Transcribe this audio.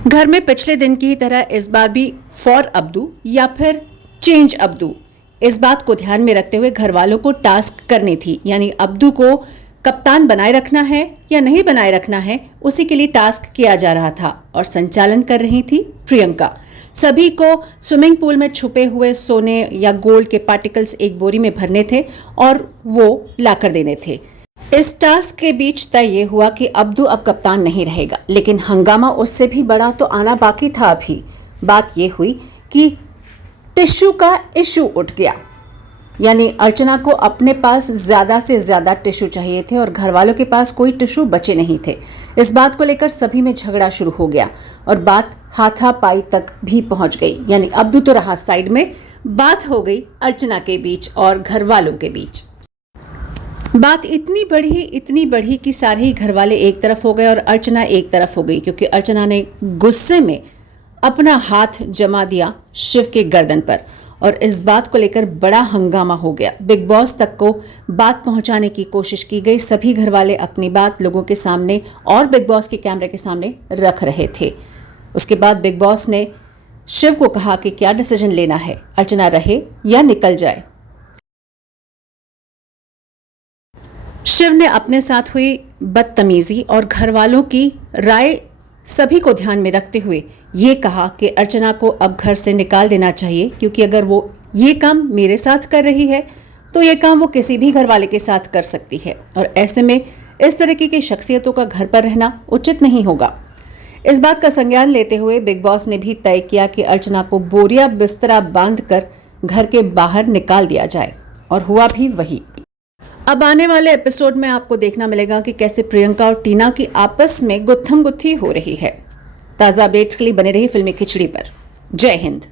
घर में पिछले दिन की तरह इस बार भी फॉर अब्दू या फिर चेंज अब्दू, इस बात को ध्यान में रखते हुए घर वालों को टास्क करनी थी। यानी अब्दू को कप्तान बनाए रखना है या नहीं बनाए रखना है, उसी के लिए टास्क किया जा रहा था और संचालन कर रही थी प्रियंका। सभी को स्विमिंग पूल में छुपे हुए सोने या गोल्ड के पार्टिकल्स एक बोरी में भरने थे और वो लाकर देने थे। इस टास्क के बीच तय ये हुआ कि अब्दू अब कप्तान नहीं रहेगा, लेकिन हंगामा उससे भी बड़ा तो आना बाकी था। अभी बात ये हुई कि टिश्यू का इशू उठ गया। यानी अर्चना को अपने पास ज़्यादा से ज़्यादा टिश्यू चाहिए थे और घर वालों के पास कोई टिश्यू बचे नहीं थे। इस बात को लेकर सभी में झगड़ा शुरू हो गया और बात हाथापाई तक भी पहुंच गई। यानी अब्दू तो रहा साइड में, बात हो गई अर्चना के बीच और घर वालों के बीच। बात इतनी बढ़ी कि सारे ही घर वाले एक तरफ हो गए और अर्चना एक तरफ हो गई, क्योंकि अर्चना ने गुस्से में अपना हाथ जमा दिया शिव के गर्दन पर और इस बात को लेकर बड़ा हंगामा हो गया। बिग बॉस तक को बात पहुंचाने की कोशिश की गई। सभी घर वाले अपनी बात लोगों के सामने और बिग बॉस के कैमरे के सामने रख रहे थे। उसके बाद बिग बॉस ने शिव को कहा कि क्या डिसीजन लेना है, अर्चना रहे या निकल जाए। शिव ने अपने साथ हुई बदतमीजी और घर वालों की राय सभी को ध्यान में रखते हुए ये कहा कि अर्चना को अब घर से निकाल देना चाहिए, क्योंकि अगर वो ये काम मेरे साथ कर रही है तो ये काम वो किसी भी घर वाले के साथ कर सकती है और ऐसे में इस तरीके की शख्सियतों का घर पर रहना उचित नहीं होगा। इस बात का संज्ञान लेते हुए बिग बॉस ने भी तय किया कि अर्चना को बोरिया बिस्तरा बांधकर घर के बाहर निकाल दिया जाए और हुआ भी वही। अब आने वाले एपिसोड में आपको देखना मिलेगा कि कैसे प्रियंका और टीना की आपस में गुत्थम गुत्थी हो रही है। ताज़ा अपडेट्स के लिए बने रही फिल्मी खिचड़ी पर। जय हिंद।